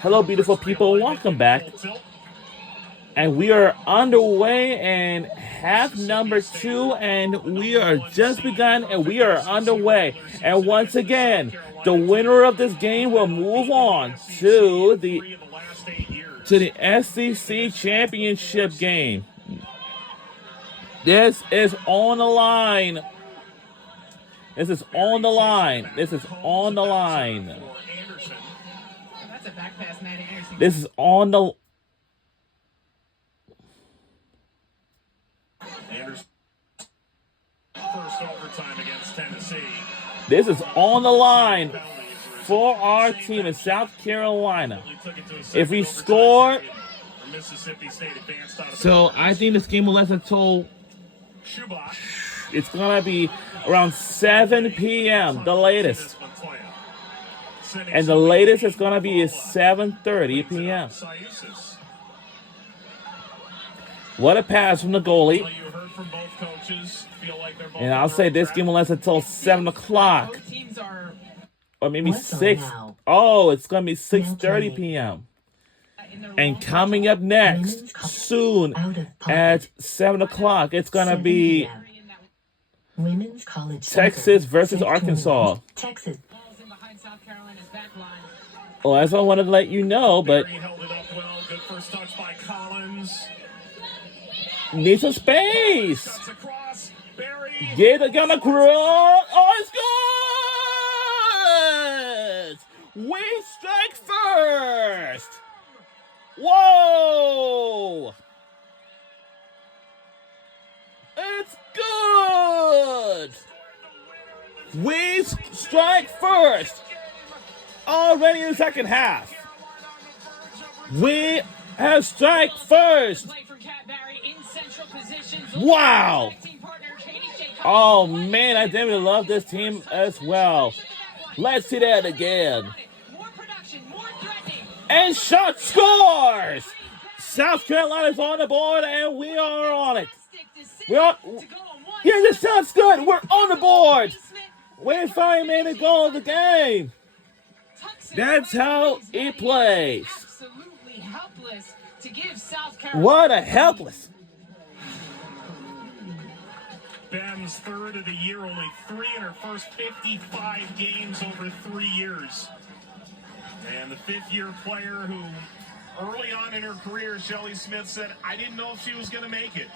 Hello, beautiful people. Welcome back. And we are underway in half number 2, and we are just begun, and we are underway. And once again, the winner of this game will move on to the SEC championship game. This is on the line. This is on the line. This is on the line. This is on the. First overtime against Tennessee. This is on the line for our team in South Carolina. If we score, so I think this game will last until it's gonna be around 7 p.m. the latest, and the latest is gonna be 7:30 p.m. What a pass from the goalie. And I'll say this game will last until 7 o'clock. Or maybe 6. Oh, it's going to be 6:30 p.m. And coming up next, soon, at 7 o'clock, it's going to be Texas versus Arkansas. Well, that's what I wanted to let you know, but need some space. Get it gonna cross. Oh, it's good. We strike first. Whoa. It's good. We strike first. Already in the second half. We have strike first. Wow. Oh, man, I definitely love this team as well. Let's see that again. And shot scores! South Carolina's on the board, and we are on it. Yeah, this shot's good. We're on the board. We finally made a goal of the game. That's how it plays. What a helpless. Ben's third of the year, only 3 in her first 55 games over 3 years. And the fifth-year player who, early on in her career, Shelly Smith said, I didn't know if she was going to make it.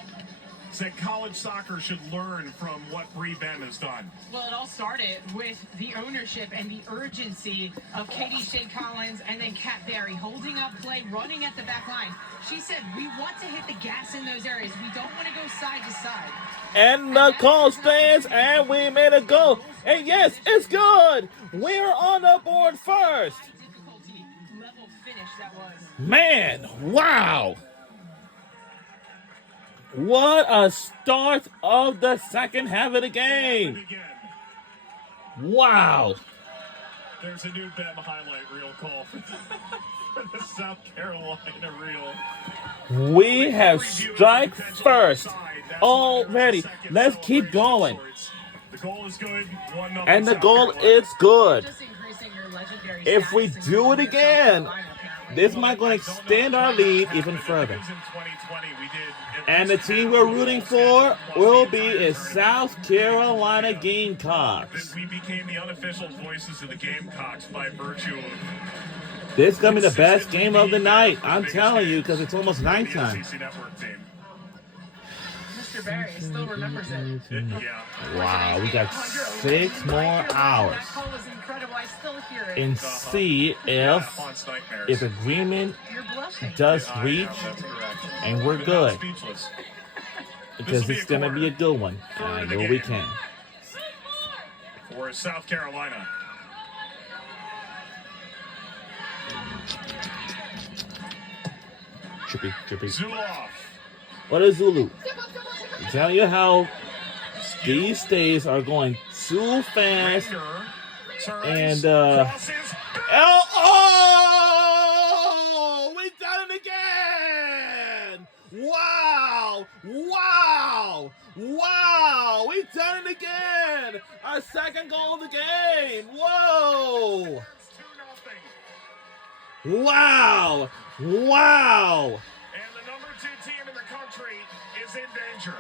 Said college soccer should learn from what Bree Ben has done. Well, it all started with the ownership and the urgency of Katie Shea Collins and then Kat Berry holding up play, running at the back line. She said, we want to hit the gas in those areas. We don't want to go side to side. And the call stands, and we made a goal. And yes, it's good. We're on the board first. Man, wow. What a start of the second half of the game. Wow. There's a new BEM highlight reel call for the South Carolina reel. We have strike first already. Let's keep going. The goal is good. And the goal is good. If we do it again, this might going to extend our lead even further. And the team we're rooting for will be the South Carolina Gamecocks. We became the unofficial voices of the Gamecocks by virtue of... This is going to be the best game of the night. I'm telling you, because it's almost nighttime. Mr. Barry still remembers it. Wow, we got 6 more hours. And see if agreement does reach, and we're good. Because it's going to be a good one. And I know we can. For South Carolina. Trippy. Zuloff. What is Zulu? I'm telling you how these days are going too fast. And, oh, we done it again! Wow! We done it again! Our second goal of the game! Whoa! Wow! Wow! And the number 2 team in the country is in danger.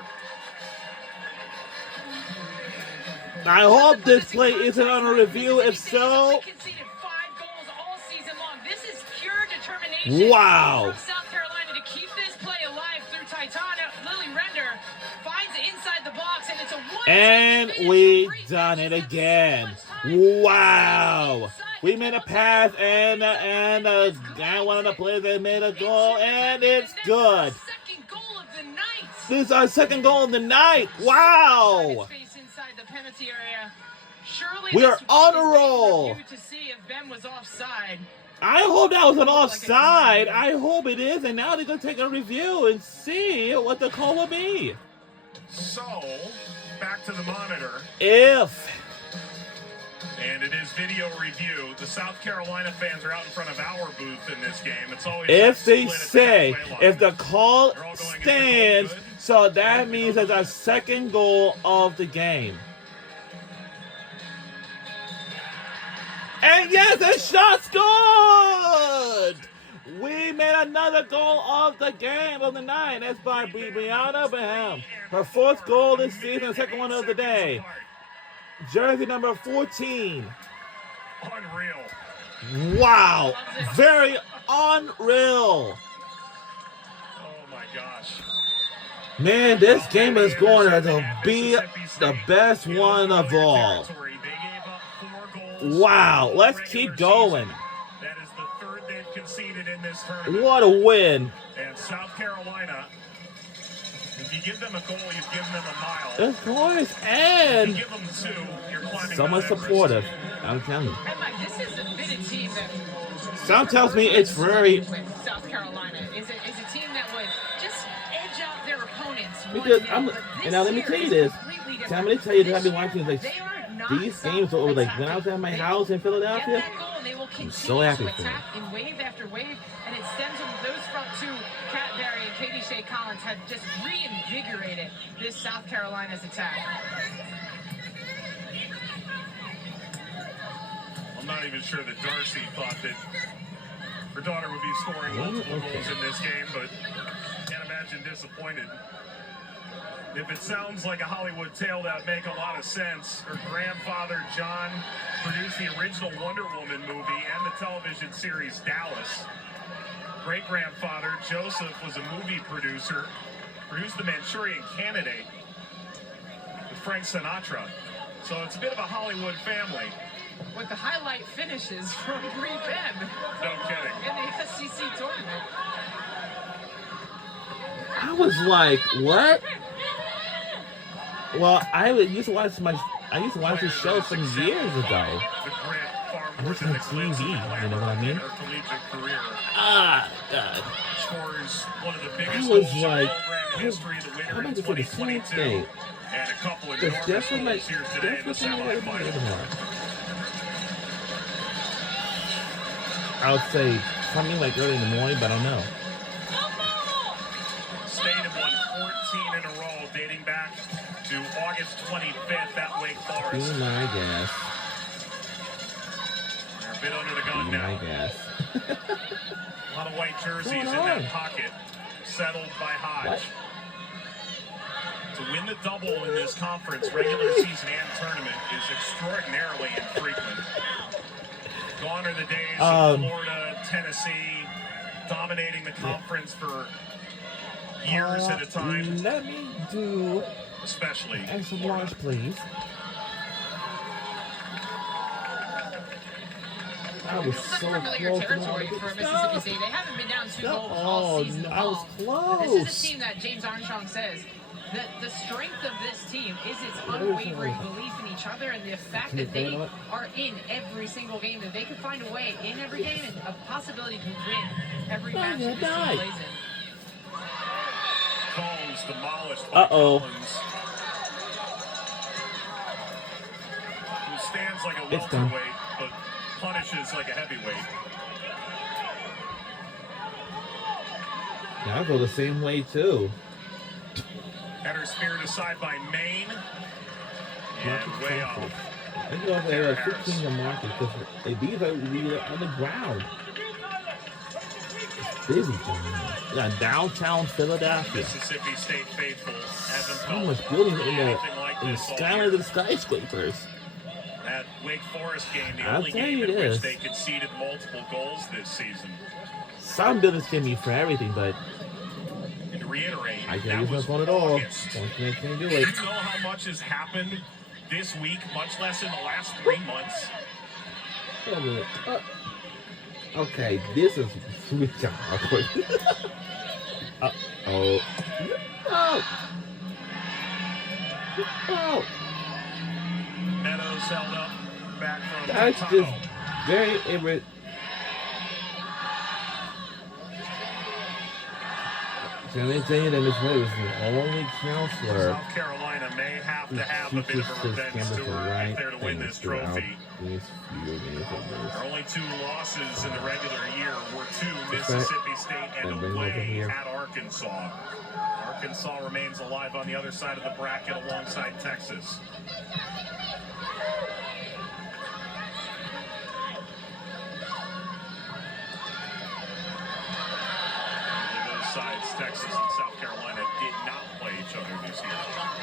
I hope this play isn't on a review. If so, conceded 5 goals all season long. This is pure determination wow! from South Carolina to keep this play alive through Titania. Lily Render finds it inside the box, and it's a one. And we done it again. Wow! We made a pass, and one of the players that made a goal, and it's good. Second goal of the night. This is our second goal of the night. Wow! Inside the penalty area. Surely we are on a roll. To see if Ben was offside. I hope that was an offside. I hope it is, and now they're gonna take a review and see what the call will be. So, back to the monitor. And it is video review. The South Carolina fans are out in front of our booth in this game. It's always if they say, if the call stands, so that means it's our second goal of the game. And yes, the shot's good! We made another goal of the game of the night. That's by Brianna Baham. Her 4th goal this season, 2nd one of the day. Jersey number 14. Unreal. Wow. Very unreal. Oh my gosh. Man, this game is going to be the best one of all. Wow. Let's keep going. That is the 3rd they've conceded in this tournament. What a win. And South Carolina, if you give them a goal, you've given them a mile. Of course, and if you give them 2, you're climbing someone supportive. I'm telling you. And Mike, this has been a team that some tells me it's very. South Carolina is a team that would just edge out their opponents. Because now let me tell you this. I'm going to tell you that I've been watching like these games over like when I was at my house in Philadelphia. I'm so happy for them. In wave after wave, and it stems from those front 2. Kat Berry and Katie Shea Collins have just reinvigorated this South Carolina's attack. I'm not even sure that Darcy thought that her daughter would be scoring multiple goals in this game, but can't imagine disappointed. If it sounds like a Hollywood tale, that would make a lot of sense. Her grandfather, John, produced the original Wonder Woman movie and the television series Dallas. Great-grandfather, Joseph, was a movie producer, produced The Manchurian Candidate with Frank Sinatra. So it's a bit of a Hollywood family. With the highlight finishes from Brie Benn. No kidding. In the SEC tournament. I was like, what? Well, I used to watch this show some years ago. I was on TV, you know what I mean? God. Scores one of the biggest I was goals like, in history, the winner in I'm about to say the same 2022, thing. and a couple of That's enormous what goals here today in the semifinals. I would say something like early in the morning, but I don't know. State have won 14 in a row, dating back to August 25th at Wake Forest. Be my guess. They're a bit under the gun Be now. my guess. A lot of white jerseys in that pocket, settled by Hodge. To win the double in this conference, regular season and tournament, is extraordinarily infrequent. Gone are the days of Florida, Tennessee, dominating the conference for years at a time. Let me do Especially some large, please. I was so familiar close. territory for Mississippi State. They haven't been down 2 goals all season long. I was close. This is a team that James Armstrong says that the strength of this team is its unwavering belief in each other and the fact that they are in every single game. That they can find a way in every game and a possibility to win every match that this team plays in. Combs demolished by Collins, who stands like a welterweight but punishes like a heavyweight. Yeah, I go the same way too. Header speared aside by Maine. And way off. I go there 15 to market because these are really on the ground. busy down there. Yeah, downtown Philadelphia. Mississippi State faithful hasn't So felt much building in anything like the this all skyline year. of the skyscrapers. That Wake Forest game, the I'll only tell game you in this. which they conceded multiple goals this season. Some buildings can be for everything, but And to reiterate, I that can't use my was phone at all. August. Can't do Do it. you know how much has happened this week, much less in the last 3 months? Wait a minute. Okay, this is really awkward. Oh. Oh. Oh. Meadows held up back from That's Taco. just very irritating. So they say that Miss Ray was the only counselor South Carolina may have who to have a bit teaches of a his revenge campus to tour write if they're to win things this throughout trophy. these few years of Their this. only 2 losses in the regular year were to that? Mississippi State and And bring it over away here. at Arkansas. Arkansas remains alive on the other side of the bracket alongside Texas. Both sides, Texas and South Carolina, did not play each other this year.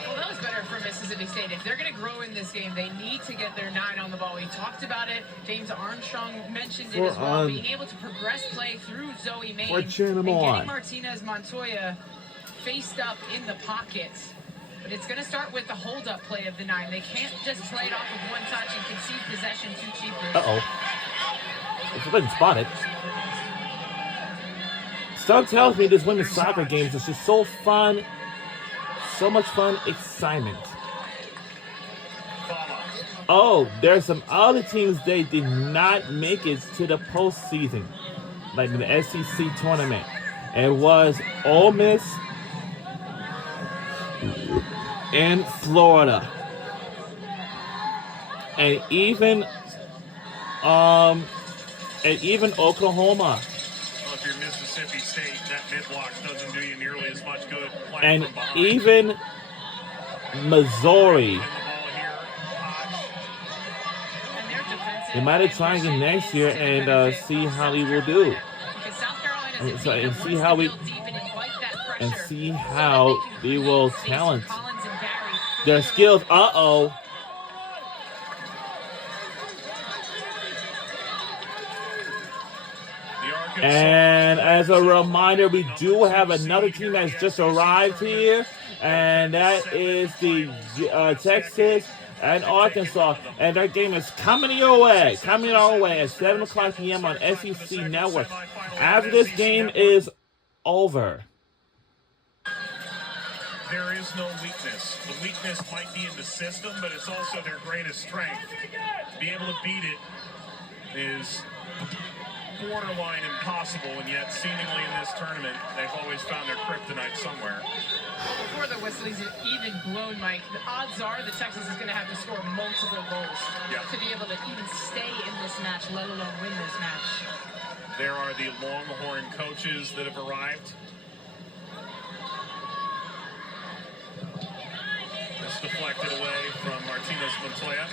Well, that was better for Mississippi State. If they're going to grow in this game, they need to get their 9 on the ball. We talked about it. James Armstrong mentioned it as well. Being able to progress play through Zoe Main We're cheering them and on. getting Martinez Montoya faced up in the pockets. But it's going to start with the hold-up play of the 9. They can't just play it off with one touch and concede possession too cheaply. Uh-oh. If I didn't spot it. Stuff tells me this women's soccer games is just so fun. So much fun, excitement. Oh, there's some other teams they did not make it to the postseason, like in the SEC tournament. It was Ole Miss and Florida, and even Oklahoma. Well, if you're Mississippi State, that mid-block doesn't do you nearly as much good playing And from behind. even Missouri. In the ball here, Hodge. And their defensive They might have tried again next year and see how they will do. Because South Carolina's a And team so- that and wants see to how we- build deep and invite that and pressure see so that how they can they create will space for talent Collins and Barry their further skills. up. Uh-oh. The Arkansas And as a reminder, we do have another team that's just arrived here, and that is the Texas and Arkansas. And that game is coming our way at 7 o'clock p.m. on SEC Network. After this game is over. there is no weakness. The weakness might be in the system, but it's also their greatest strength. To be able to beat it is borderline impossible, and yet seemingly in this tournament, they've always found their kryptonite somewhere. Before the whistle is even blown, Mike, the odds are that Texas is going to have to score multiple goals to be able to even stay in this match, let alone win this match. There are the Longhorn coaches that have arrived. This deflected away from Martinez Montoya.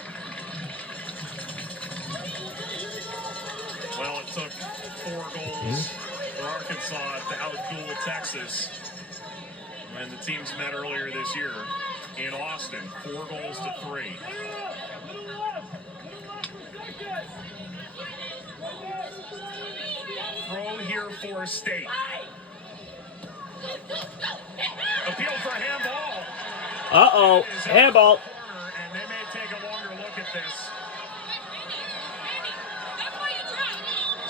Well, it took 4 goals for Arkansas to outduel Texas when the teams met earlier this year in Austin. 4 goals to 3. Throw here for State. Appeal for handball. Uh-oh. Handball. And they may take a longer look at this.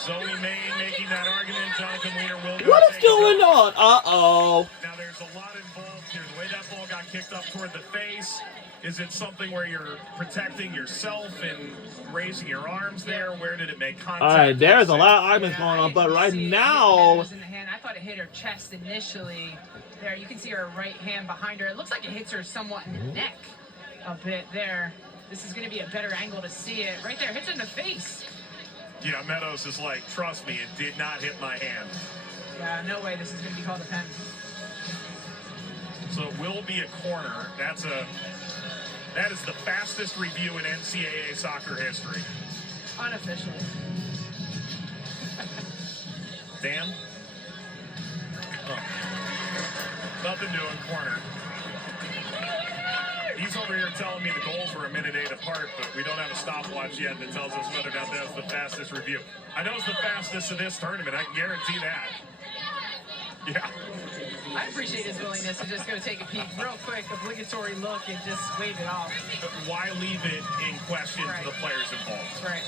Zoe Main making that argument. Jonathan Weiner will go. What is going on? Uh-oh. Now there's a lot involved here. The way that ball got kicked up toward the face. Is it something where you're protecting yourself and raising your arms there? Where did it make contact? All right, there's a lot of arguments going on, but right now, In the hand. I thought it hit her chest initially. There, you can see her right hand behind her. It looks like it hits her somewhat in the neck a bit there. This is going to be a better angle to see it. Right there, hits her in the face. Yeah, Meadows is like, trust me, it did not hit my hand. Yeah, no way this is going to be called a pen. So it will be a corner. That is the fastest review in NCAA soccer history. Unofficial. Dan? Nothing doing, corner. He's over here telling me the goals were 1:08 apart, but we don't have a stopwatch yet that tells us whether or not that's the fastest review. I know it's the fastest of this tournament. I can guarantee that. Yeah. I appreciate his willingness to just go take a peek real quick, obligatory look, and just wave it off. But why leave it in question to the players involved? Right.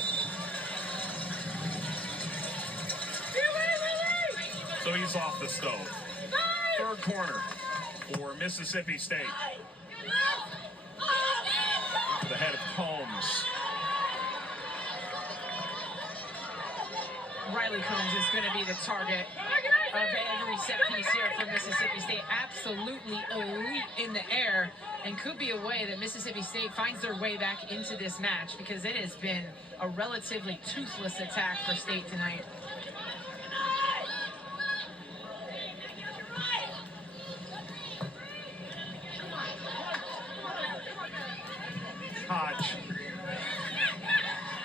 So he's off the stove. Third corner for Mississippi State. To the head of Combs. Riley Combs is going to be the target of every set piece here for Mississippi State. Absolutely elite in the air, and could be a way that Mississippi State finds their way back into this match, because it has been a relatively toothless attack for State tonight. Hodge.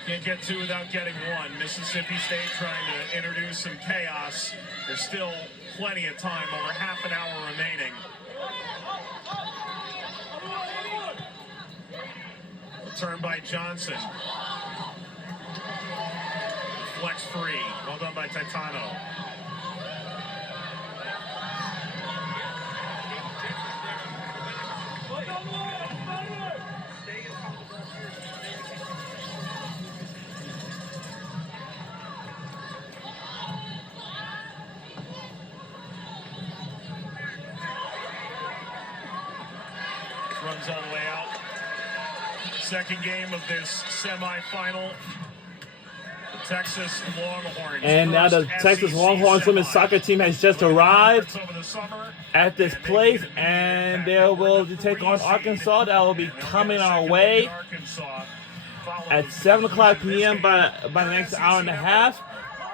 Can't get two without getting one. Mississippi State trying to introduce some chaos. There's still plenty of time, over half an hour remaining. Return by Johnson. Flex free. Well done by Titano. Runs all the way out. Second game of this semifinal. The Texas Longhorns. And now the Texas Longhorns women's soccer team has just arrived at this place, and they will take on Arkansas. That will be coming our way at 7 o'clock p.m. by the next hour and a half,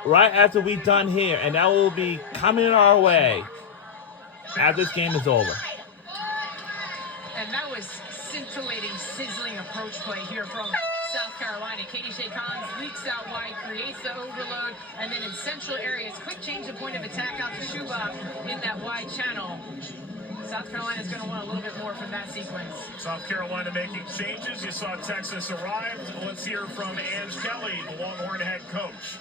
right after we're done here. And that will be coming our way after this game is over. And that was scintillating, sizzling approach play here from South Carolina. Katie Shea Collins leaks out wide, creates the overload, and then in central areas, quick change of point of attack out to Shubak in that wide channel. South Carolina is going to want a little bit more from that sequence. South Carolina making changes. You saw Texas arrived. Let's hear from Ange Kelly, the Longhorn head coach.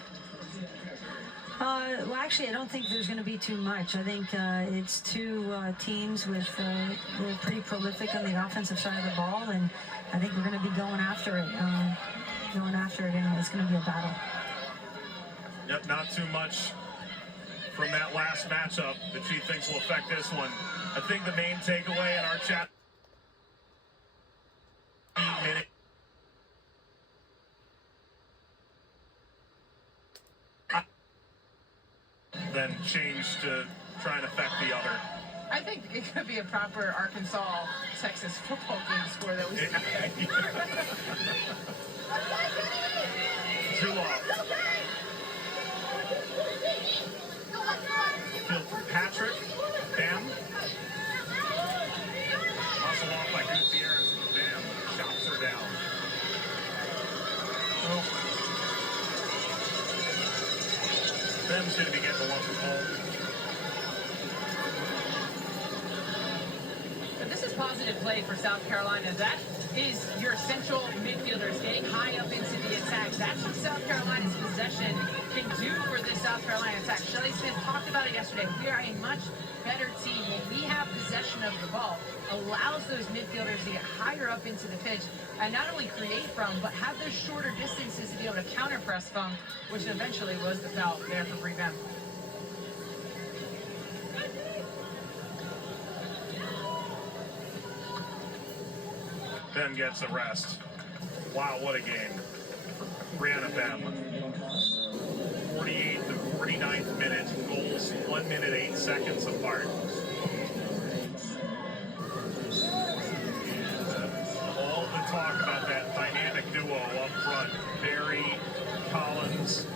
Well, actually, I don't think there's going to be too much. I think it's two teams with they're pretty prolific on the offensive side of the ball, and I think we're going to be going after it. And it's going to be a battle. Yep, not too much from that last matchup that she thinks will affect this one. I think the main takeaway in our chat. Then change to try and affect the other. I think it could be a proper Arkansas-Texas football game score that we see. Zulaw. Field for Patrick. Bam. Muscle off by Gutierrez. Bam. Chops her down. Oh. Bam's going to be getting the one from home. But this is positive play for South Carolina. That is your central midfielders getting high up into the attack. That's what South Carolina's possession can do for this South Carolina attack. Shelley Smith talked about it yesterday. We are a much better team when we have possession of the ball. Allows those midfielders to get higher up into the pitch and not only create from, but have those shorter distances to be able to counter press from, which eventually was the foul there for Bree Bem. Ben gets a rest. Wow, what a game. Brianna Bem. 48th and 49th minute. Goals 1 minute 8 seconds apart. And all the talk about that dynamic duo up front. Barry, Collins.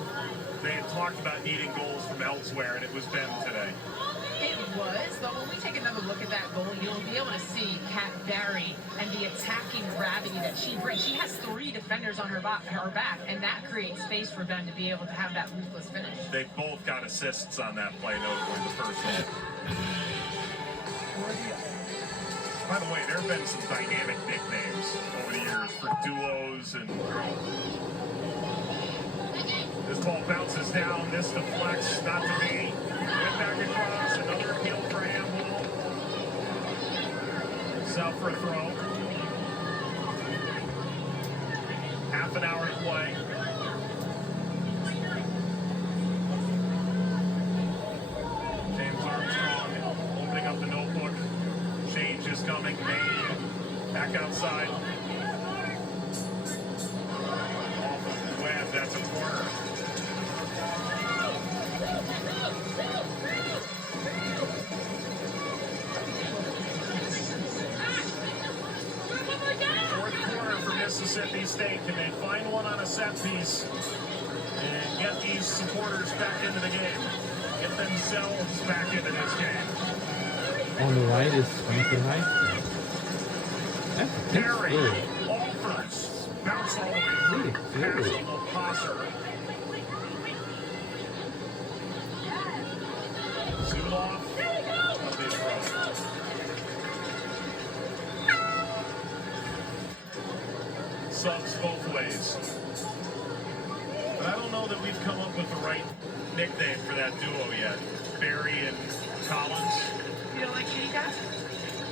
They had talked talked about needing goals from elsewhere, and it was Ben today. It was, but when we take another look at that goal, you'll be able to see Kat Barry and the attacking gravity that she brings. She has 3 defenders on her back, and that creates space for Ben to be able to have that ruthless finish. They both got assists on that play, notably the first one. By the way, there have been some dynamic nicknames over the years for duos and... This ball bounces down, this deflects, not to be. Went back across, another appeal for handball. South for a throw. Half an hour to play. James Armstrong opening up the notebook. Change is coming. May back outside. Off of the web, that's a corner. Mississippi State. Can they find one on a set piece and get these supporters back into the game? Get themselves back into this game. On the right is Franklin High. That's Perry good. offers. Bounce all the way through. Passing will Passer. Zuloff. Subs both ways. But I don't know that we've come up with the right nickname for that duo yet. Barry and Collins. You don't like Katie Cat?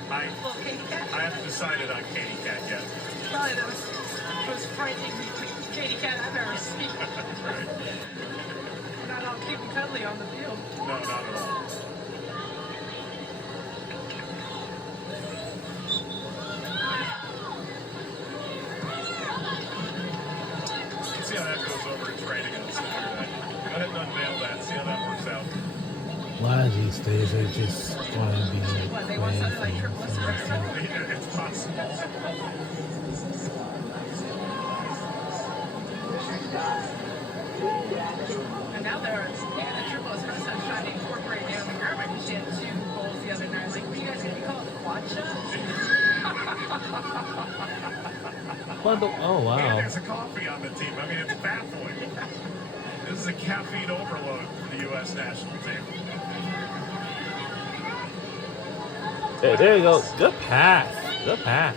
Little Katie Cat? I haven't decided on Katie Cat yet. Probably the most frightening Katie Cat I've ever seen. Right. Not all cute and cuddly on the field. No, not at all. See how that goes over in training on Saturday. Go ahead and unveil that. See how that works out. A lot of these days are just going to be What, they want something like triple espresso? Yeah, it's possible. And now the triple espresso is trying to incorporate Naomi Herman. She had 2 goals the other night. I was like, what are you guys going to be called? Quad shot? Oh, wow. And there's a coffee on the team. I mean, it's baffling. This is a caffeine overload for the U.S. national team. Hey, there you go. Good pass. Good pass.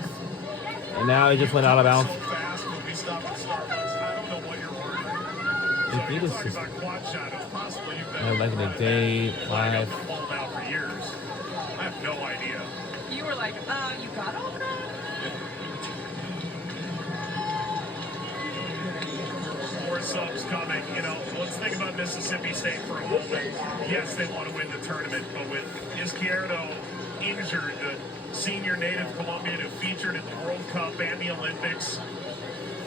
And now it just went out of bounds. So fast when we stop at Starbucks. I don't know what you're ordering. If So you you're just talking about quad shot. It's possible you've been like in a day, lined up 5. and pulled out for years. I have no idea. You were like, you got all that? More subs coming. You know, let's think about Mississippi State for a moment. Yes, they want to win the tournament, but with Izquierdo injured, the senior native Colombian who featured at the World Cup and the Olympics,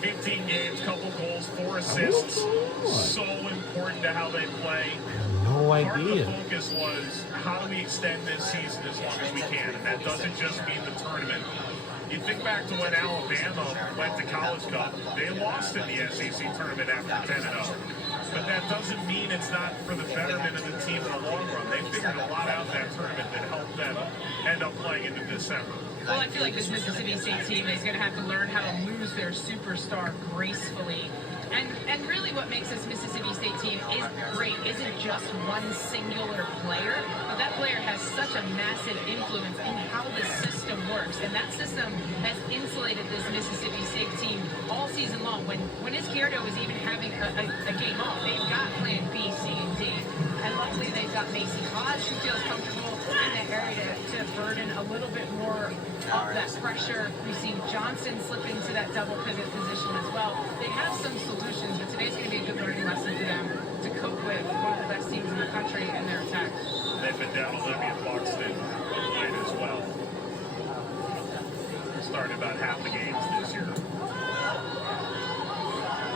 15 games, couple goals, 4 assists. So important to how they play. No Part of the idea. focus was how do we extend this season as long as we can, and that doesn't just mean the tournament. You think back to when Alabama went to College Cup, they lost in the SEC tournament after 10-0. But that doesn't mean it's not for the betterment of the team in the long run. They figured a lot out in that tournament that helped them end up playing into December. Well, I feel like this Mississippi State team is going to have to learn how to lose their superstar gracefully. And really what makes this Mississippi State team is great isn't just one singular player, but that player has such a massive influence in how the system works. And that system has insulated this Mississippi State team all season long. When Izquierdo was even having a game off, they've got plan B, C, and D. And luckily they've got Macy Hodge, who feels comfortable in that area to burden a little bit more of that pressure. We've seen Johnson slip into that double pivot position as well. They have some solutions, but today's going to be a good learning lesson for them to cope with one of the best teams in the country and their attack. They've been down Olivia Buxton late as well. Started about half the games this year.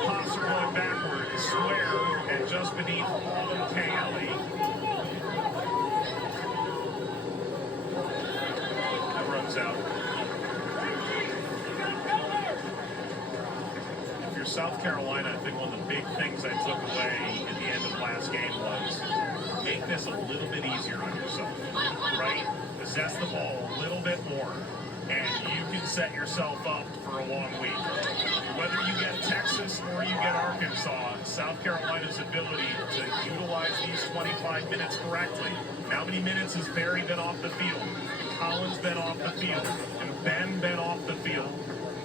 Passer going backwards, square, and just beneath Autumn Kelly. That runs out. If you're South Carolina, I think one of the big things I took away at the end of last last game was make this a little bit easier on yourself, right? Possess the ball a little bit more, and you can set yourself up for a long week. Whether you get Texas or you get Arkansas, South Carolina's ability to utilize these 25 minutes correctly. How many minutes has Barry been off the field? Collins been off the field? And Ben been off the field?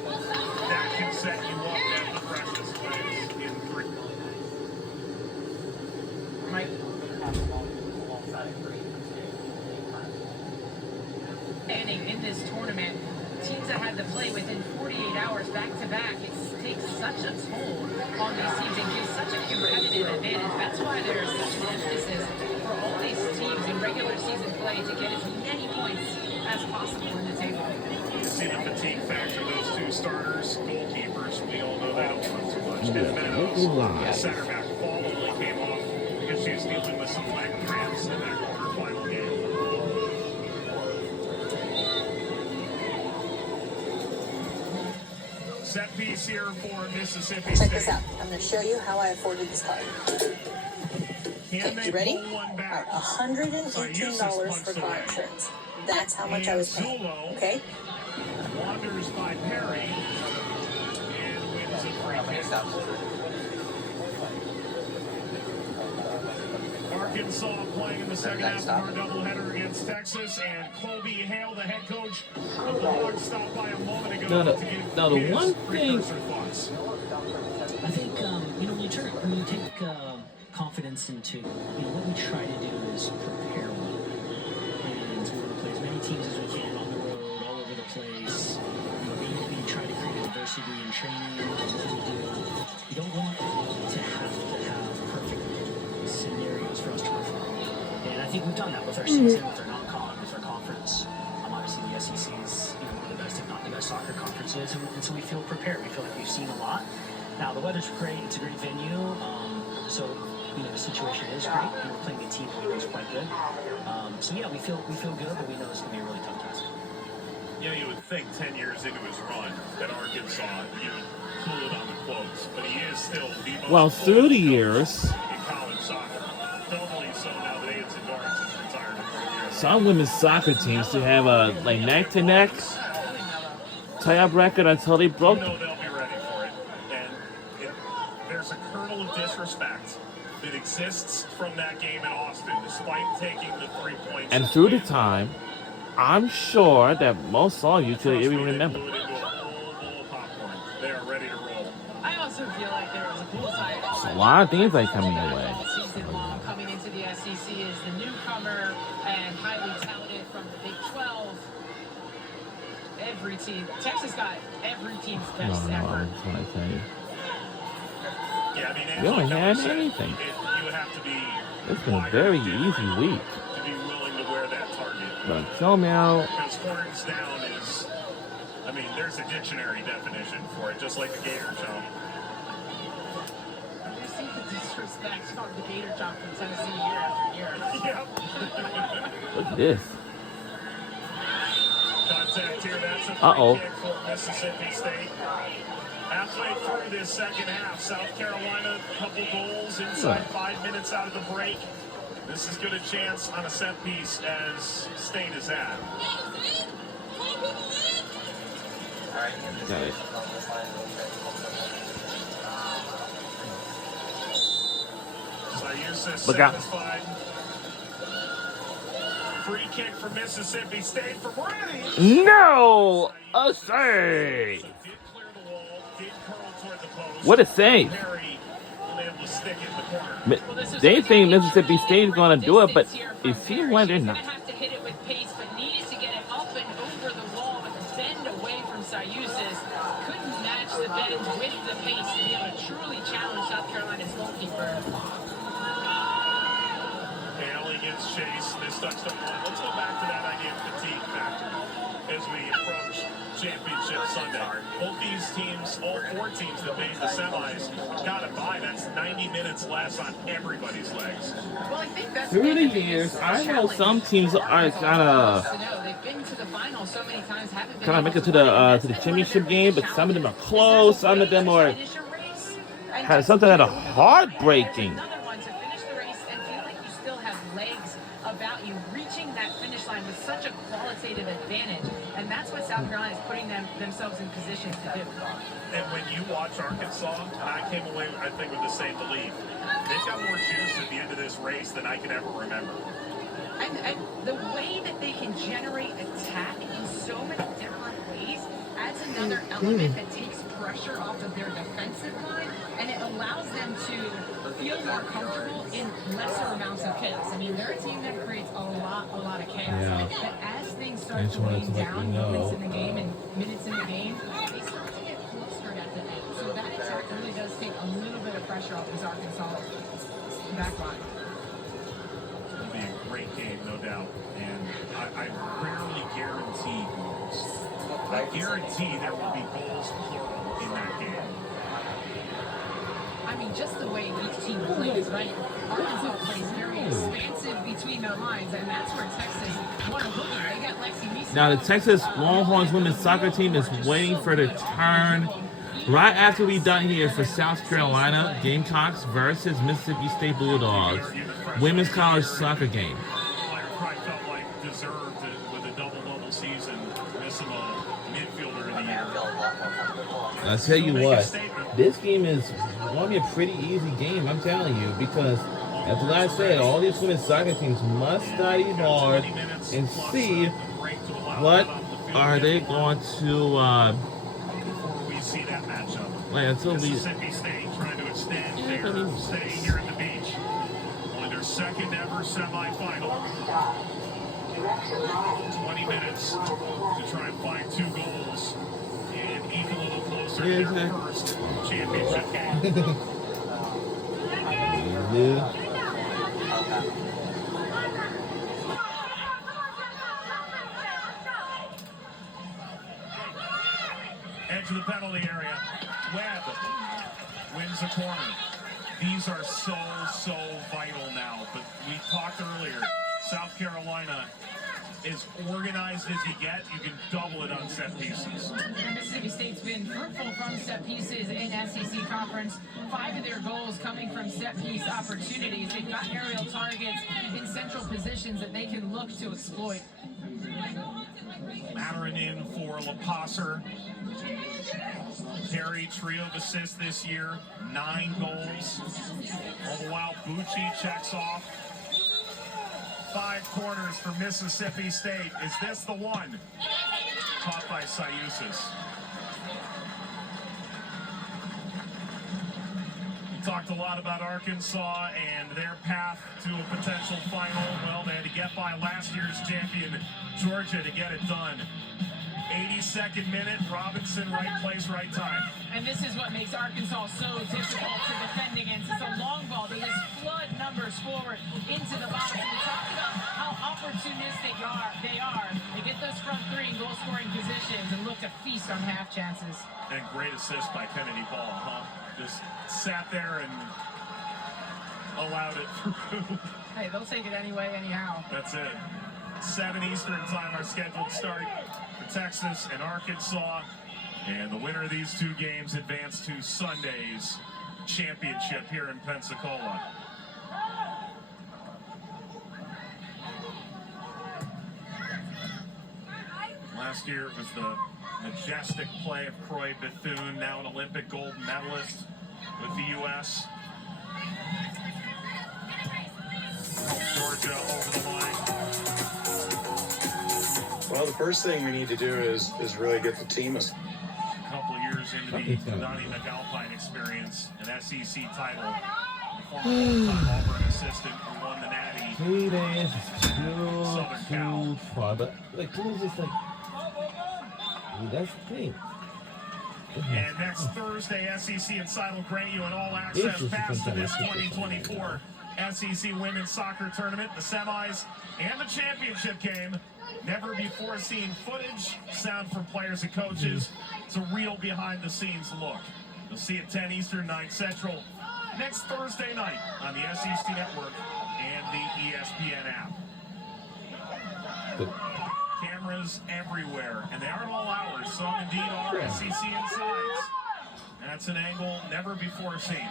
That can set you up at the freshest plays in 3. Mike. In this tournament, teams that had to play within 48 hours back-to-back, it takes such a toll on these teams and gives such a competitive advantage. That's why there's such an emphasis for all these teams in regular season play to get as many points as possible in the table. You see the fatigue factor, those two starters, goalkeepers, we all know they don't run too much. And Meadows, center back, Fall only came off because she was dealing with some leg cramps in that quarterfinal game. Set piece here for Mississippi State. Check this out. I'm going to show you how I afforded this card. Okay, you ready? All right, $118 for car insurance. That's how much I was paying. Okay? Wanders by Perry and wins a free kick. Arkansas playing in the second half of our doubleheader against Texas, and Colby Hale, the head coach of the Bulldogs, stopped by a moment ago to give now the his one thing precursor thoughts. I think when you take confidence into what we try to do is prepare well, and we want to play as many teams as we can on the road, all over the place. We try to create adversity in training. We don't want to have perfect scenarios for us to perform. And I think we've done that with our season, with our non-con, with our conference. Obviously, the SEC is one of the best, if not the best, soccer conferences, and so we feel prepared. We feel like we've seen a lot. Now, the weather's great. It's a great venue. So the situation is great. We're playing a team that we know is quite good. So yeah, we feel good, but we know it's going to be a really tough task. You would think 10 years into his run that Arkansas, you would cool it on the quotes, but he is still the most well, through the years, in college soccer. Doubly so now that Aiden Dorrance is retired in 4 years. some women's soccer teams to have a neck-to-neck tie-up record until they broke You know them. they'll be ready for it, and there's a kernel of disrespect that exists from that game in Austin, despite taking the 3 points. And through the time, I'm sure that most all you could even remember. They blew it into a whole bowl of popcorn. They are ready to roll. I also feel like there was a bullseye. A lot of things like coming your way. Season long coming into the SEC is the newcomer and highly touted from the Big 12. Every team, Texas got every team's No, best I effort. just want to tell you. Yeah, I mean, We don't like have Kelly said, anything. you would have to be It's been a very easy week. to be willing to wear that target. But kill me out. Because horns down is, I mean, there's a dictionary definition for it, just like the gator jump. You see the disrespect from the Gator jump from Tennessee year after year. Yep. Look at this. Contact here, that's a free Uh-oh. kick for Mississippi State. Halfway through this second half, South Carolina, a couple goals inside 5 minutes out of the break. This is good a chance on a set piece as State is at. Got it. Sayusis Look out. satisfied. Free kick for Mississippi State from Brady. No! A save! Did clear the wall, did curl toward the post. What a save! Perry was able to stick it in the corner. They think Mississippi State is going to do it, but it seems like they're not. She's gonna have to hit it with pace, but needed to get it up and over the wall with a bend away from Sayusis. Couldn't match the bend with the pace to be able to truly challenge South Carolina's goalkeeper. Bailey gets chased. This touched on one. Let's go back to that idea of fatigue factor as we approach Championship Sunday. Both these teams, all 4 teams that made the semis, got it by. That's 90 minutes less on everybody's legs. Well, I think that's Through the been biggest years, I know challenge some teams for are Arkansas. kinda They've been to the final so many times, haven't been kind of able make it to win, and the that's been one of championship their game, but biggest some of them are challenges. close. Is there a Some of them way are to finish a race? And had just something that are another heartbreaking. one to finish the race legs about you, reaching that finish line with such a qualitative advantage. And that's what South Carolina is putting themselves in position to do. And when you watch Arkansas, and I came away, I think, with the same belief, they've got more juice at the end of this race than I can ever remember. And the way that they can generate attack in so many different ways adds another element that takes pressure off of their defensive line, and it allows them to feel more comfortable in lesser amounts of chaos. I mean, they're a team that creates a lot of chaos. Yeah. But as things start to weigh down, moments in the game and minutes in the game, they start to get flustered at the end. So that attack really does take a little bit of pressure off this Arkansas back line. It'll be a great game, no doubt. And I rarely guarantee goals. I guarantee there will be goals plural in that game. I mean, just the way each team plays, right? Arkansas plays very expansive between their lines, and that's where Texas won a hooker. They got Lexi Misa. Now the Texas Longhorns women's soccer team is waiting for the turn right after we're done here for South Carolina Gamecocks versus Mississippi State Bulldogs women's college soccer game. Player probably felt like deserved it with a double-double season, missing a midfielder of the year. I'll tell you what, this game is going to be a pretty easy game, I'm telling you, because as I said, all these women's soccer teams must study hard and see what are they going to See that matchup. like until we Mississippi State trying to extend their stay here at the beach on their second ever semifinal. 20 minutes to try and find 2 goals and eke a little closer to their first championship game. yeah. Edge of the penalty area. Webb wins the corner. These are so vital now. But we talked earlier, South Carolina, as organized as you get, you can double it on set pieces. Mississippi State's been fruitful from set pieces in SEC Conference. 5 of their goals coming from set piece opportunities. They've got aerial targets in central positions that they can look to exploit. Mattering in for LaPasser. Perry, trio of assists this year, 9 goals. All the while, Bucci checks off 5 corners for Mississippi State. Is this the one? Caught by Sayusis. We talked a lot about Arkansas and their path to a potential final. Well, they had to get by last year's champion, Georgia, to get it done. 82nd minute, Robinson, right place, right time. And this is what makes Arkansas so difficult to defend against. It's a long ball. They just flood numbers forward into the box. And we talked about how opportunistic they are. They get those front 3 in goal-scoring positions and look to feast on half chances. And great assist by Kennedy Ball, huh? Just sat there and allowed it through. Hey, they'll take it anyway, anyhow. That's it. 7 Eastern time, our scheduled start for Texas and Arkansas. And the winner of these 2 games advanced to Sunday's championship here in Pensacola. Last year it was the majestic play of Croy Bethune, now an Olympic gold medalist with the U.S. Georgia over the line. Well, the first thing we need to do is really get the team. A couple years into the Donnie McAlpine experience, an SEC title. The former Auburn assistant who won the Natty. 3 days is too far, but like it was just like that's the thing. And next Thursday, SEC and Side will grant you an all-access pass to this 2024 SEC Women's Soccer Tournament, the semis, and the championship game. Never before seen footage, sound from players and coaches. It's a real behind-the-scenes look. You'll see it 10 Eastern, 9 Central, next Thursday night on the SEC Network and the ESPN app. Good. Cameras everywhere, and they aren't all ours. Some indeed are SEC insides. That's an angle never before seen.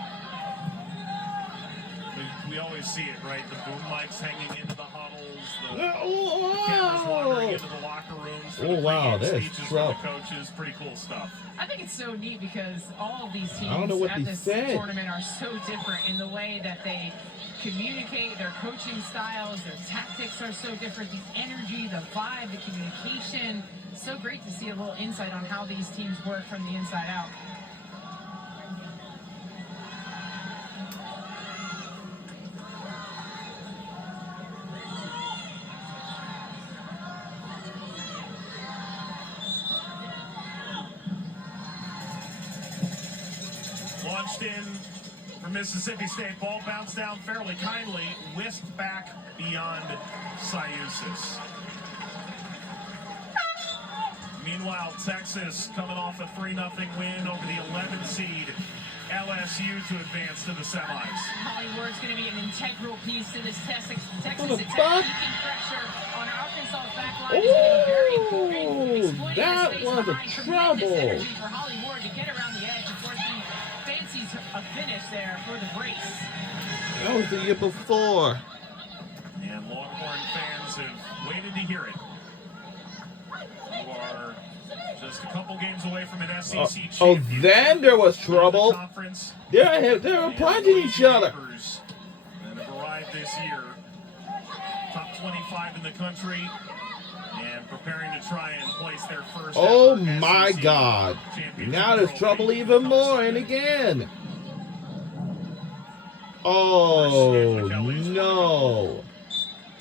We we always see it, right? The boom mics hanging into the huddles, the cameras wandering into the locker rooms. Oh, wow, that's trouble. The coaches, pretty cool stuff. I think it's so neat because all of these teams I don't know what at they this said. tournament are so different in the way that they communicate, their coaching styles, their tactics are so different, the energy, the vibe, the communication. So great to see a little insight on how these teams work from the inside out. Launched in for Mississippi State. Ball bounced down fairly kindly, whisked back beyond Siusis. Meanwhile, Texas coming off a 3-0 win over the 11 seed LSU to advance to the semis. Holly Ward's going to be an integral piece to this Texas attack. What the Keeping fuck? pressure on our Arkansas back line is going to be very important. That was a trouble. Energy for Holly Ward to get around the edge. Of course, she fancies a finish there for the brace. That was the year before. And Longhorn fans have waited to hear it. You are just a couple games away from an SEC championship. Oh, then there was trouble. They were punching each other. And have arrived this year, top 25 in the country, and preparing to try and place their first. Oh my God! Now there's trouble even more, and again. Oh no!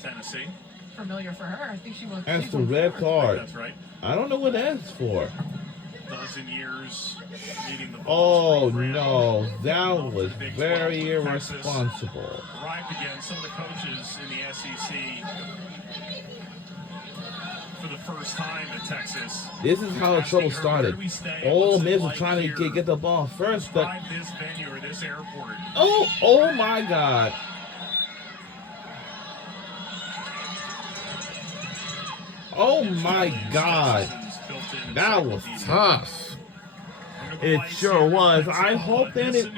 Tennessee. Familiar for her. I think she was. That's the red card. That's right. I don't know what that's for. Dozen years leading the Oh no, that was very irresponsible. Arrived again, some of the coaches in the SEC for the first time at Texas. This is how the trouble started. Ole Miss was trying to get the ball first, but This venue or this airport. oh my God. Oh my God. That was tough. It sure was. I hope that it.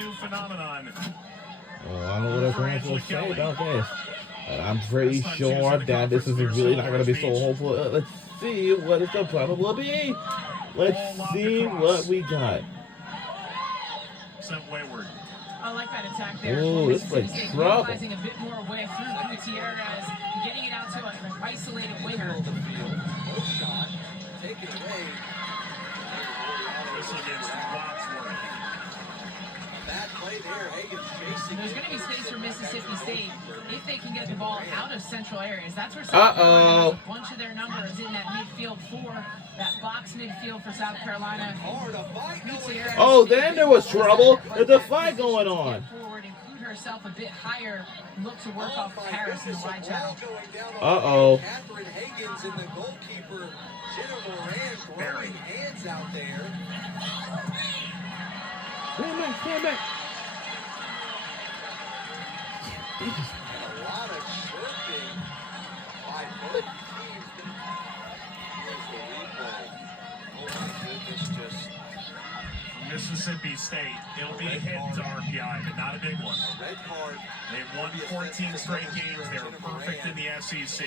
Oh, I don't know what I'm supposed to say about this. But I'm pretty sure that this is really not going to be so hopeful. Let's see what it's the problem will be. Let's see what we got. Sent wayward. I like that attack there. Oh, this is like trouble. Utilizing a bit more way through Gutierrez, getting it out to an isolated winger. Take it away. This against Wadsworth. Bad play there. Hagen's chasing. There's going to be space for Mississippi State if they can get the ball out of central areas. That's where South Carolina has a bunch of their numbers in that midfield four, that box midfield for South Carolina. Oh, then there was trouble. There's a fight going on. Forward, include herself a bit higher, look to work off Harris in the wide channel. Uh-oh. Catherine Hagens and the goalkeeper, Jenna Moran, throwing hands out there. Stand back. A lot of chirping by both teams. Here's the replay. Oh my goodness, just Mississippi State. It'll be a hit to RPI, but not a big one. red card. They've won 14 straight games. They were perfect in the SEC.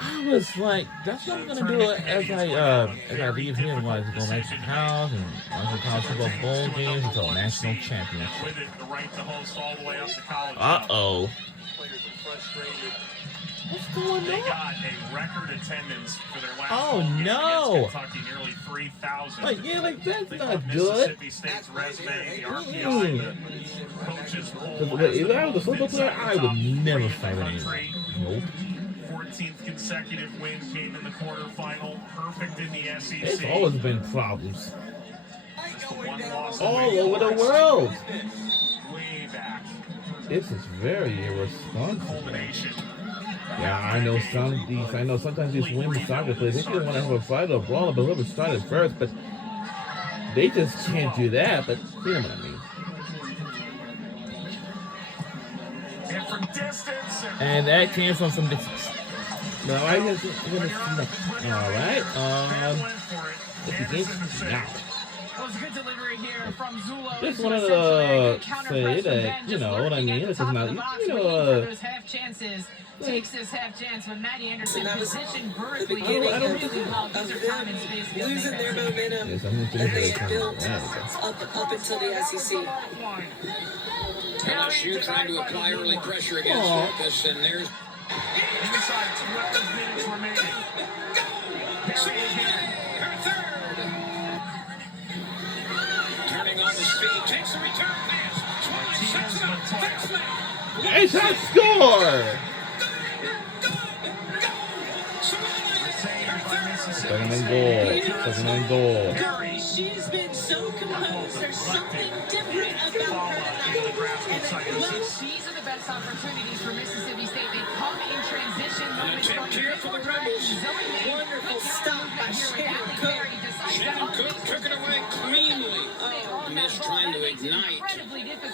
I was like, that's what I'm gonna do as I leave here and want to go back to the house and watch the college football bowl games until national championship. With it, the right to host all the way up to college. Uh-oh. Players are frustrated. What's going They on? got a record attendance for their last Oh, home game no. against Kentucky, nearly 3,000. Like, yeah, like, that's They not put good. Mississippi State's resume, the RPI, the coaches poll. If I was a football player, I would never fight anyone. Nope. 14th consecutive win came in the quarterfinal. Perfect in the SEC. It's always been problems. Just the one loss All over the world. way back. This is very irresponsible. Culmination. Yeah, I know sometimes these women's soccer players, they just want to have a fight or brawl, but whoever started first, but they just can't do that, but you know what I mean. And from distance. And that came from distance. No, I guess all right. Let's begin now. Well, it's a good delivery here from Zulo. Just wanted to say that, you know what I mean? It's not, you know, those half chances. Takes this half chance when Maddie Anderson that was positioned the vertically. beginning Really well. of These are time and them space. losing their momentum yes, I'm that they gonna had built finish up until the SEC. LSU trying to apply early pressure against Memphis, and there's Inside 12 minutes remaining. Perry again. her third. Turning on his feet, takes the return pass. Twice, sets it up, fast lane. Hey, shot score! Second and goal. Second and goal. She's been so composed. There's something different about her. These are the best opportunities for Mississippi State. They come in transition moments from Attempt here for the Rebels. Wonderful stop by Shannon Cook. Shannon Cook took it away cleanly. Missed trying to ignite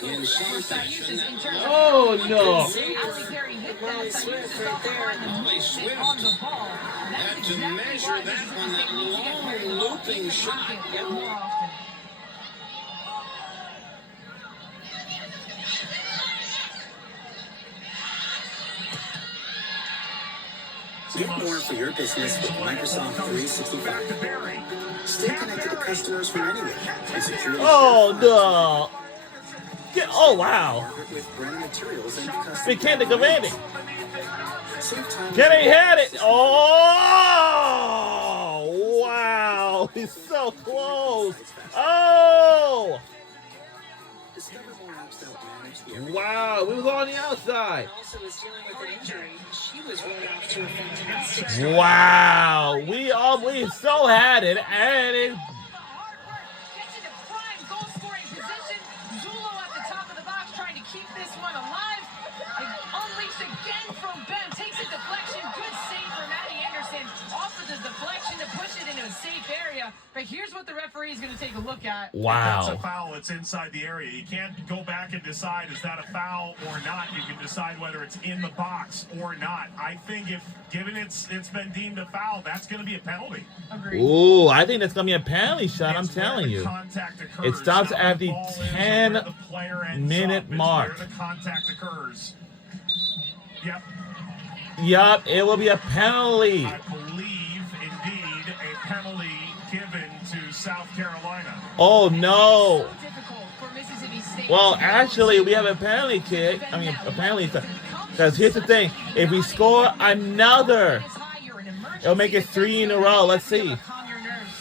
in some fashion. Oh, no. Molly Swift right there. Molly Swift had to measure that one, that long looping shot. Get more for your business with Microsoft 365. Stay connected to customers from anywhere and securely. Oh, no. Oh, wow. With brand materials and custom. Mechanic of Andy. Save time. Kenny had it. Oh, wow. He's so close. Oh. Discover more apps that manage the everyday. Wow. We was on the outside. Also was dealing with an injury. She was rolled off to a fantastic start. Wow. We so had it. And it. Gets into prime goal scoring position. Zulo at the top of the box trying to keep this one alive. Unleashed again from Ben. Takes a deflection. Good save for Maddie Anderson. Off of the deflection to push it into a safe area. But here's what the referee is going to take a look at. Wow. That's a foul. It's inside the area. You can't go back and decide, is that a foul or not? You can decide whether it's in the box or not. I think if, given it's been deemed a foul, that's going to be a penalty. Agreed. Ooh, I think that's going to be a penalty shot. I'm It's where telling the you. contact occurs. It stops Not at where the ball is or 10 where the player ends minute up. It's mark. where the contact occurs. Yep. Yup, it will be a penalty. I believe, indeed, a penalty given to South Carolina. Oh, no. So difficult for Mississippi State Well, to actually, we have a penalty kick. I mean, a penalty. Because here's the thing. If we score another, it'll make it 3 in a row. Let's see. Calm your nerves.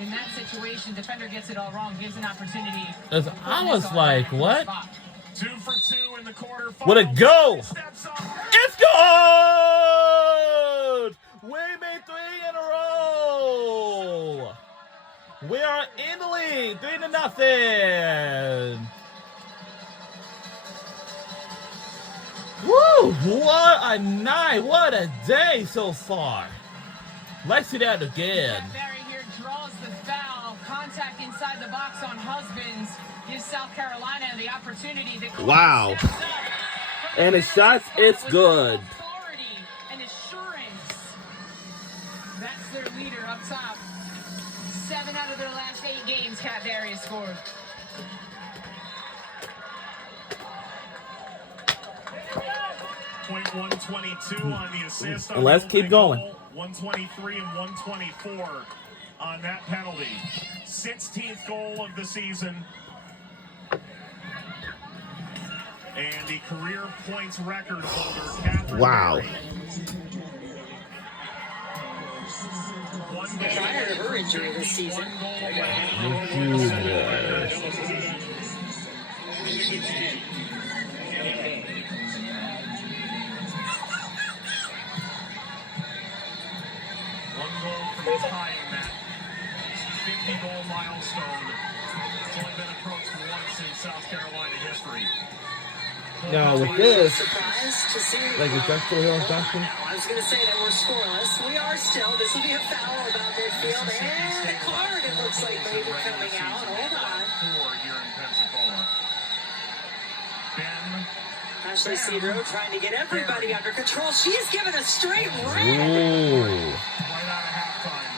In that situation, defender gets it all wrong, gives an opportunity. I was like, what? 2 for 2 in the quarter. What a go! Steps up. It's good! We made 3 in a row! We are in the lead, 3-0. Woo! What a night! What a day so far! Let's see that again. Barry here draws the foul. Contact inside the box on Husbands gives South Carolina the opportunity to Wow. And the shots, it's good. Authority and assurance. That's their leader up top. 7 out of their last 8 games, Cat Barry has scored. Point 122 on the assist. And let's keep going. 123 and 124 on that penalty. 16th goal of the season. And the career points record holder, Catherine Wow. Berry. One goal Prior to her injury this season. One goal away. One goal from tying that 50-goal milestone. It's only been approached once in South Carolina history. Now with this, Surprised to see. like the Drexel Hill Junction, I was going to say that we're scoreless. We are still. This will be a foul about midfield. And a card, it looks like, maybe coming out. Hold on. 4 here in Pensacola. Ben Ashley Cedro trying to get everybody under control. She's given a straight red. ooh, right out of halftime.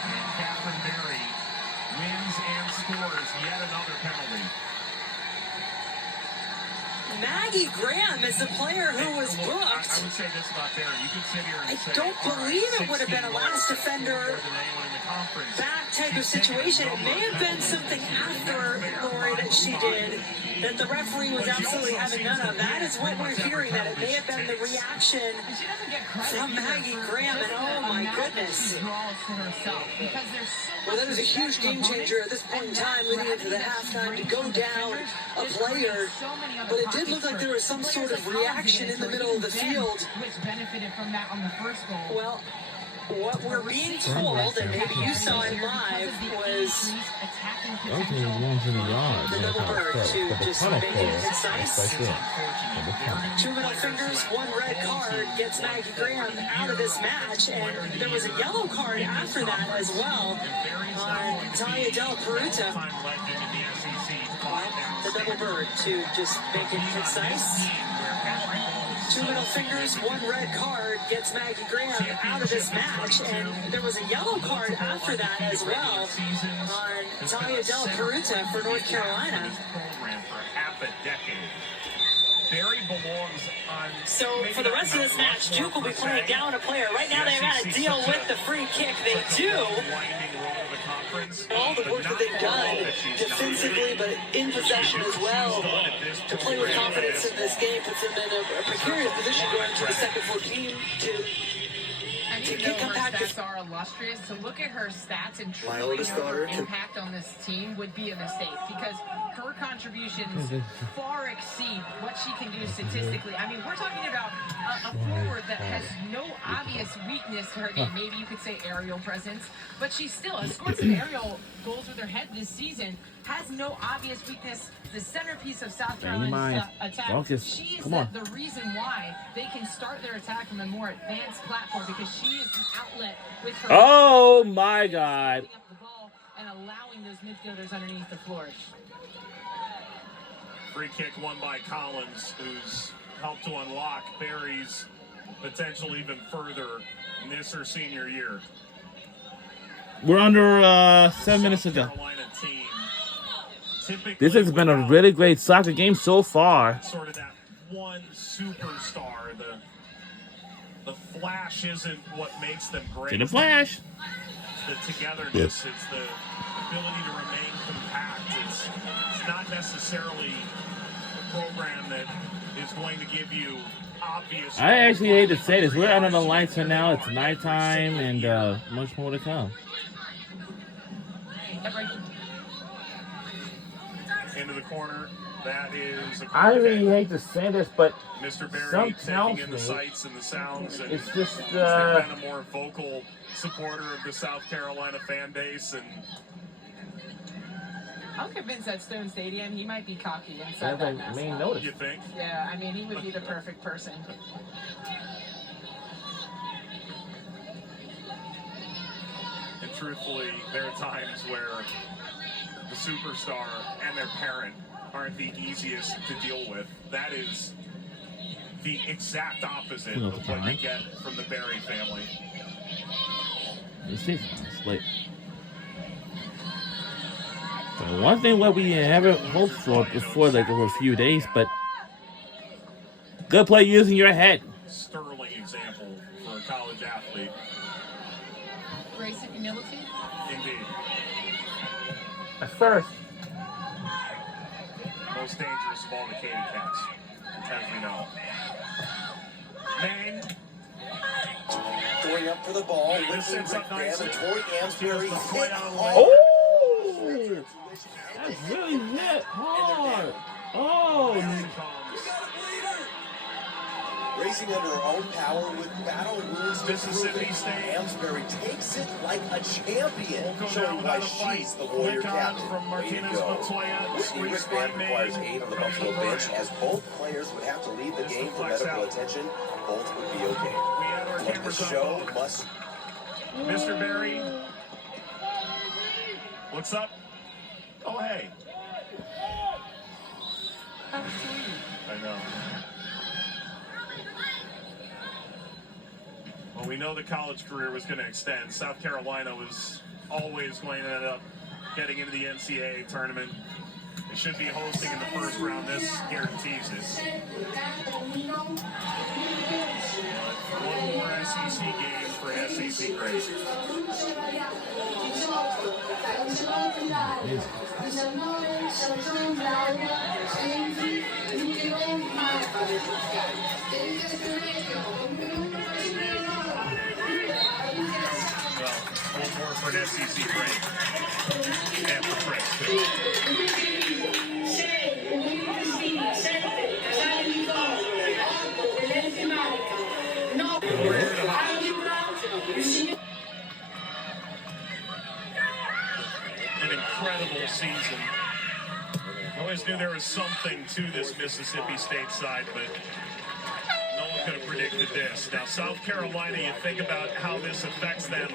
And Catherine Berry wins and Maggie Graham is the player who was booked. I would say this about Barry. You could sit here and say, I don't believe it would have been a last defender conference. back type of situation. It may have been something after Lori that she did that the referee was absolutely having none of. That is what we're hearing, that it may have been the reaction from Maggie Graham, and oh my goodness. Well, that is a huge game changer at this point in time leading into the halftime to go down a player, but it did look like there was some sort of reaction in the middle of the field. Which benefited from that on the first goal. Well, what we're being told, and maybe you saw it live, was Okay, one's in the yard. the double bird to just make it concise. 2 middle fingers, 1 red card gets Maggie Graham out of this match, and there was a yellow card after that as well on Talia Del Peruta. The double bird to just make it concise. 2 middle fingers, 1 red card gets Maggie Graham out of this match, and there was a yellow card after that as well on Talia Del Peruta for North Carolina. Barry belongs on. So for the rest of this match, Duke will be playing down a player. Right now they've got to deal with the free kick. They do. All the work that they've done defensively, but in possession as well, to play with confidence in this game puts them in a precarious position going to the second 14 to get compacted. Stats are illustrious. To look at her stats and My truly oldest know daughter her impact on this team would be a mistake, because her contributions far exceed what she can do statistically. I mean, we're talking about a forward that has no obvious weakness to her game. Maybe you could say aerial presence, but she still has scored some aerial goals with her head this season. Has no obvious weakness. The centerpiece of South Carolina's attack. Focus. She is Come on. the reason why they can start their attack from a more advanced platform, because she is the outlet with her. Oh my God. Up the ball and allowing those midfielders underneath to flourish. Free kick won by Collins, who's helped to unlock Barry's potential even further in this her senior year. We're under 7 minutes to go. Carolina team. This has been a really great soccer game so far. Sort of that one superstar. The flash isn't what makes them great. To the flash. It's the togetherness. It's the ability to remain compact. It's not necessarily a program that is going to give you obvious. I actually hate to say this. We're under the lights right now. It's nighttime and much more to come. Into the corner. That is. I really hate to say this, but Mr. Barry some taking tells in the me sights and the sounds, and it's just he's been a more vocal supporter of the South Carolina fan base, and I'm convinced at Stone Stadium he might be cocky inside that mascot. main notice. you think? Yeah, I mean, he would be the perfect person. And truthfully, there are times where the superstar and their parent aren't the easiest to deal with. That is the exact opposite of what you get from the Barry family. It's late. So one thing what we haven't hoped for before, like over a few days, but good play using your head. Sterling example for a college athlete. Grace and humility. Indeed. At first. Most dangerous of all the Katy Cats, as we know. Maine. Going up for the ball, Whitley Graham and Tori Amsbury hit hard. Oh! That's really hit hard. Oh! Racing under her own power with battle wounds Mississippi State. Amsbury takes it like a champion, showing why she's the Warrior captain. From Way to Martinez go. Montoya. Whitney Graham requires aid on the Buffalo bench, as both players would have to leave the game for medical attention. Both would be okay. We had our But the cameras show on. must. Mr. Barry. What's up? Oh, hey. How sweet. I know. Well, we know the college career was going to extend. South Carolina was always going to end up getting into the NCAA tournament. They should be hosting in the first round. This guarantees it. One more SEC game for SEC Grace. Well, one more for an SEC break. And for Chris, too. An incredible season. I always knew there was something to this Mississippi State side, but no one could have predicted this. Now, South Carolina, you think about how this affects them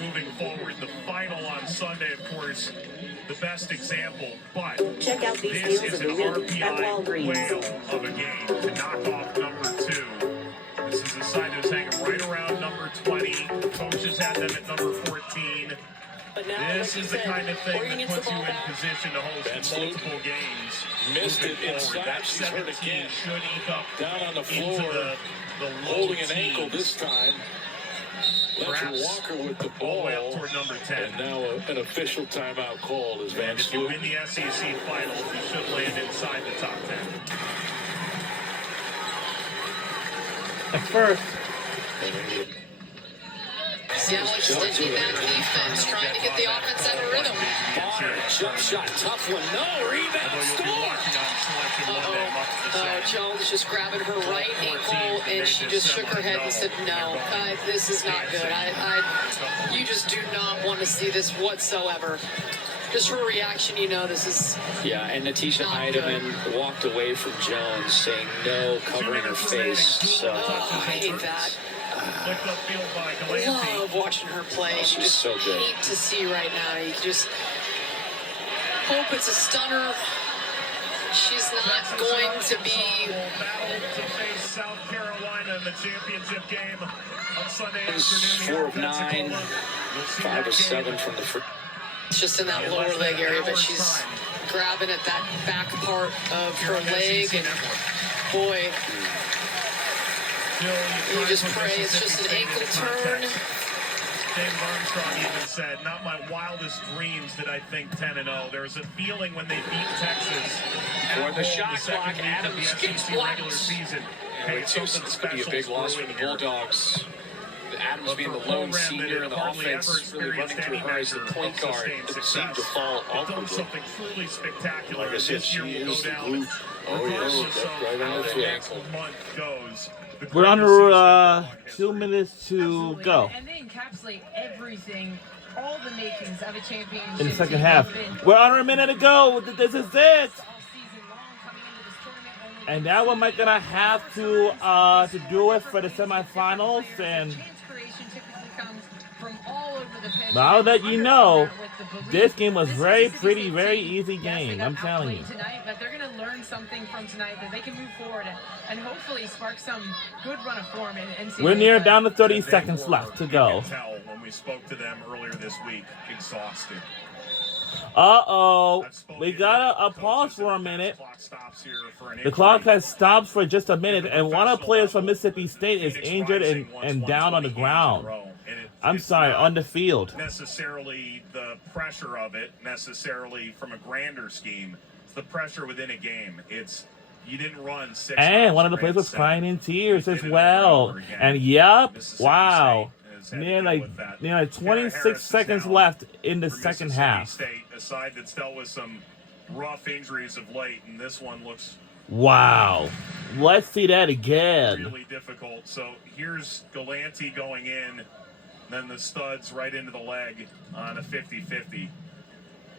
moving forward. The final on Sunday, of course, the best example, but check out these this deals is of an the week at RPI Walgreens. whale of a game to knock off number 2. This is a side that's hanging right around number 20. Coaches had them at number 14. But now, This like is the said, kind of thing Oregon that gets puts the you ball in back. position to host multiple games. Missed it moving forward. inside. That She's hurt 17 again. should eke up Down on the into floor, the holding an low ankle teens. this time. Lester Perhaps Walker with the all the ball. way up toward number 10. And now an official timeout called as Van And if you Sloot. win the SEC finals, you should land inside the top 10. At first, Seattle extending that defense, trying to get the offense out of rhythm. Jump shot, tough one. No, rebound, Storm. Jones just grabbing her right ankle, and she just shook her head and said, no, this is not good. You just do not want to see this whatsoever. Just her reaction, you know, this is Yeah, and Natisha Heidemann walked away from Jones saying no, covering her face. So I hate that. Flicked upfield by Galanti. Love watching her play. You She's just so good. hate to see right now. You just hope it's a stunner. She's not going to be. Battle to face South Carolina in the championship game on Sunday afternoon. 4 of 9, 5 of 7 from the free. It's just in that lower leg area, but she's grabbing at that back part of her leg, and boy, you just pray it's just an ankle turn. David Armstrong even said, not my wildest dreams did I think 10-0. There's a feeling when they beat Texas For the shot second clock, week of Adams the gets SEC regular blocked. season. Yeah, Hey, but something this could be a special big loss for the brewing here. Bulldogs. Adams But being for the a lone program senior that in the hardly ever offense, really running experienced through any her as the measure point of guard. sustained It seemed success. to fall They've done awkwardly. something truly spectacular. Like I said, This year she will is go the down glue. Oh, yes, regardless of right on how the the foot. next month goes. The we're greatest under season in 2 minutes to Absolutely. go And they encapsulate everything, all the makings of a championship. in the second team half. have been We're under a minute to go. This is it. all season long coming into this tournament. Only And now we're gonna have to do it for the semifinals. And chance creation typically comes from all over the pitch. but I'll let you know, With the belief- this game was This very Mississippi pretty, State very team, easy yes, they game. got I'm telling you. outplayed tonight, but they're going to learn something from tonight that they can move forward and hopefully spark some good run of form. And We're near down to 30 And they seconds were, left to you go. can tell when we spoke to them earlier this week, exhausted. Uh-oh. I've spoken We to got a coaches pause and for a the minute. clock stops here for an The clock injury. has stopped for just a minute, and one of the players from Mississippi State is Phoenix injured Rising won and down on the 120 games in a ground. row, and I'm it's sorry, not on the field. necessarily the pressure of it, necessarily from a grander scheme. It's the pressure within a game. It's you didn't run 6 And rounds, one of the you players ran was 7. crying in tears You as did it well. over again. And yep, Mississippi wow. State has had to Near deal like with that. near like Kara 26 Harris is seconds now left in the for second Mississippi half. State, a side that's dealt with some rough injuries of late, and this one looks Wow. Let's see that again. really difficult. So here's Galanti going in, then the studs right into the leg on a 50-50.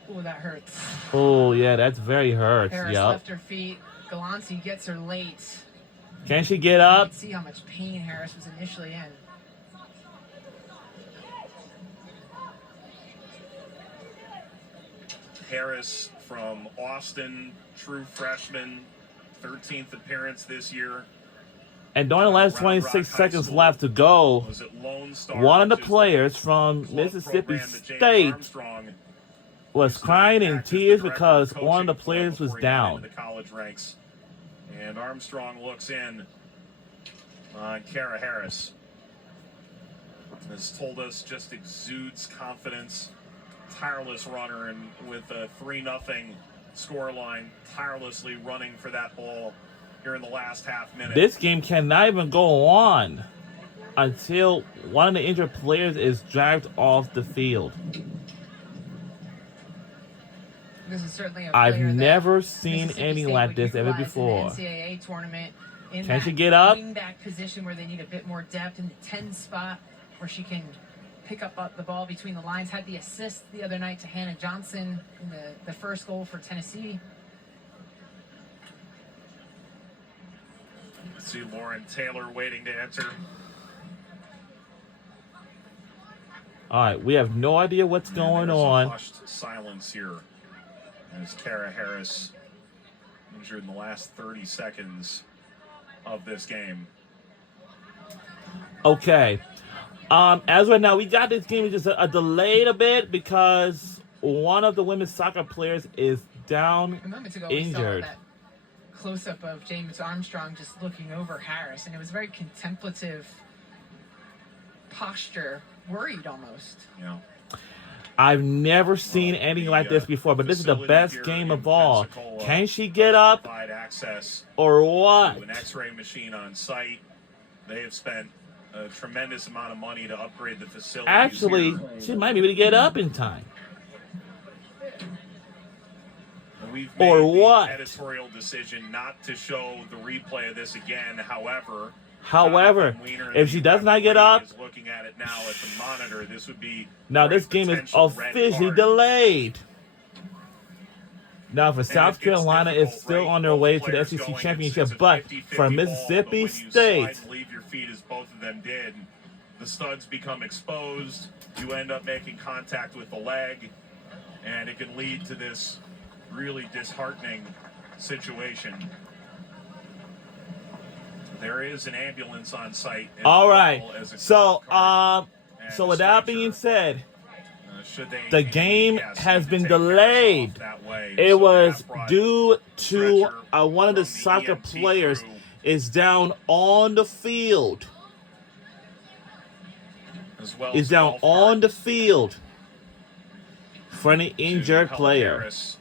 Oh, that hurts. Oh, yeah, that's very hurt. Harris Yep. left her feet. Galanti gets her late. Can she get You up? can see how much pain Harris was initially in. Harris from Austin, true freshman, 13th appearance this year. And during the last Round Rock 26 High seconds School. left to go, Was it Lone Star? one of the which is players from club Mississippi program that James State Armstrong was crying in tears because one of the players was down. The college ranks. And Armstrong looks in on Kara Harris. Has told us just exudes confidence. Tireless runner, and with a 3-0 scoreline, tirelessly running for that ball here in the last half minute. This game cannot even go on until one of the injured players is dragged off the field. This is certainly a I've player never that seen Mississippi anything State like would this ever utilize before. in the NCAA tournament in Can that she get up? wingback position where they need a bit more depth in the 10 spot where she can pick up the ball between the lines. Had the assist the other night to Hannah Johnson in the first goal for Tennessee. See Lauren Taylor waiting to enter. All right, we have no idea what's going There's on. a hushed silence here as Kara Harris injured in the last 30 seconds of this game. Okay. As right now, we got this game just delayed a bit because one of the women's soccer players is down A moment ago, we saw injured. that close-up of James Armstrong just looking over Harris, and it was very contemplative posture, worried almost. Yeah. I've never seen anything like this before, but this is the best game of all. Can she get up Provide access or to what? an X-ray machine on site. They have spent a tremendous amount of money to upgrade the facility. Actually, she might be able to get up in time. We've Or made the what? editorial decision not to show the replay of this again. However, However, if she does not get up, is looking at it now at the monitor. This would be now for a this game is potential red officially card. delayed. Now for South it's Carolina, it's difficult, still right? on their Both way to the players SEC going, it's championship, a but 50-50 for ball, Mississippi but when you State, slide and leave your feet as both of them did, the studs become exposed. You end up making contact with the leg, and it can lead to this really disheartening situation. There is an ambulance on site. all right. As a So, card and so a with that stretcher. being said, Should they the be- game yes, has to been take Harris delayed. off that way. It So was that brought due to stretcher one of the from the soccer EMT players crew is down on the field. as well Is as down golf on cart the field for an to injured help player. Harris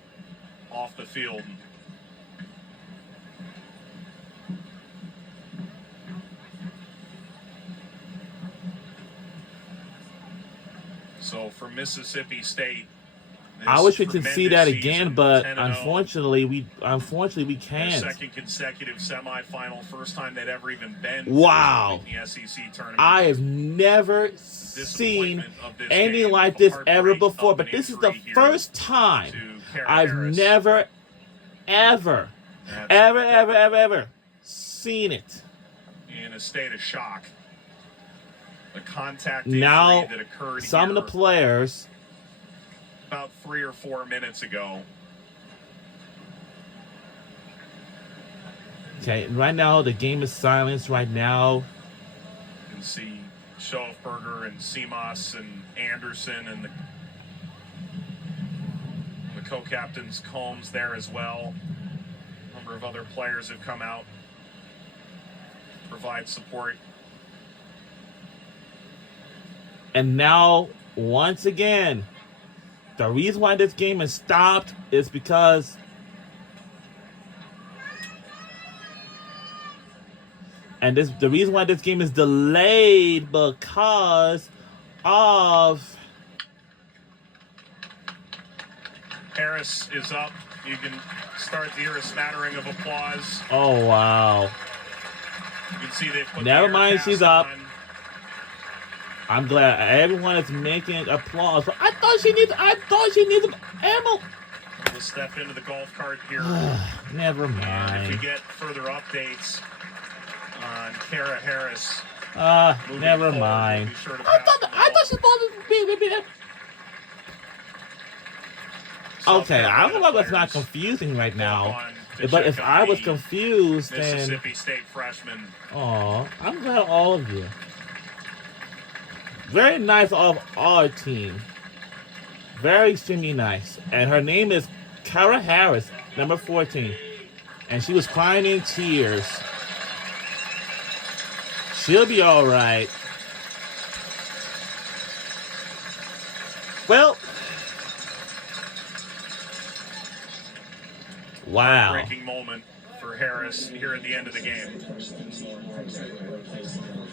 off the field. So for Mississippi State, I wish we could see that tremendous again, season, but 10-0, unfortunately we their can't. second consecutive semifinal, first time they'd ever even been Wow. in the SEC tournament. I have never seen Disappointment of this anything game, like the this ever heartbreak before, of but an this is the injury here first time to Kara I've Harris. never, ever, That's ever seen it. in a state of shock. The contact injury Now, that occurred some of the here players, about 3 or 4 minutes ago. okay, right now the game is silenced right now. You can see Schoenberger and Seamas and Anderson and the co-captains Combs there as well. A number of other players have come out to provide support. And now, once again, the reason why this game is stopped is because the reason why this game is delayed because of Harris is up. You can start to hear a smattering of applause. oh wow. You can see they put Never the mind, air she's pass up. on. I'm glad everyone is making applause. I thought she needs ammo. We'll step into the golf cart here. Never And if we mind. get further updates on Kara Harris, moving Never forward, mind. we'll be sure to I pass thought them she was along. supposed to be there. South Okay, I Carolina don't know what's not players confusing right now. on to But check if on I was the confused, then Mississippi State freshman. I'm glad all of you. Very nice of our team. Very extremely nice. And her name is Kara Harris, number 14. And she was crying in tears. She'll be all right. Well, wow. Breaking moment for Harris here at the end of the game.